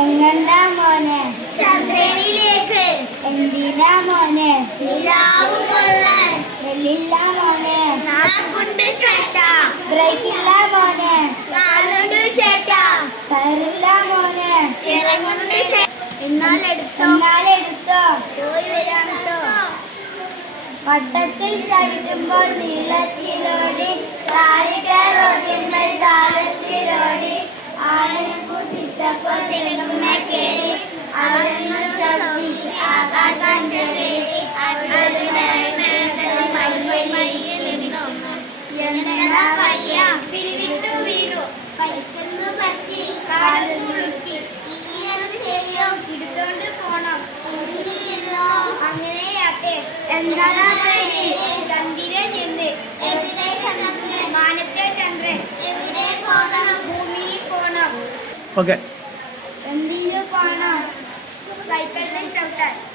എങ്ങണ്ടാ മോനെ? ചന്ദ്രനിലേക്ക്. എന്തിനാ മോനെ? നിലാവ് കൊള്ളാൻ. വെള്ളില്ല മോനെ. നാക്കുണ്ട് ചേട്ടാ. ബ്രേക്കില്ല മോനെ. കാലുണ്ട് ചേട്ടാ. ടയറില്ല മോനെ. ചിറകുണ്ട് ചേട്ടാ. എന്നാലെടുത്തോ. പോയി വരാട്ടോ. വട്ടത്തിൽ ചലിക്കുമ്പോൾ നീളത്തിലോടി, താരകരോടിന്മേൽ താളത്തിലോടി, ആനയെ കുതിച്ചപ്പോൾ തെങ്ങുമ്മേ കേറി, അവിടുന്ന് ചവിട്ടി ആകാശം ചെറി, എന്നാ പയ്യ പിരിവിട്ടു വീണു. കൈക്കൊന്നു പറ്റി കാല് കുലുക്കി. ഇങ്ങനെ ചെയ്യും. എടുത്തോണ്ട് പോണം. അങ്ങനെയാട്ടെ. എന്താണ് ചന്ദ്രൻ എന്ന്? എവിടെ ചന്ദ്രൻ? മാനത്തെ ചന്ദ്രൻ. എവിടെ പോകണം? ഭൂമിയിൽ പോണം. ഓക്കെ. എന്തിനു പോണം? സൈക്കിളിൽ ചവിട്ടാൻ.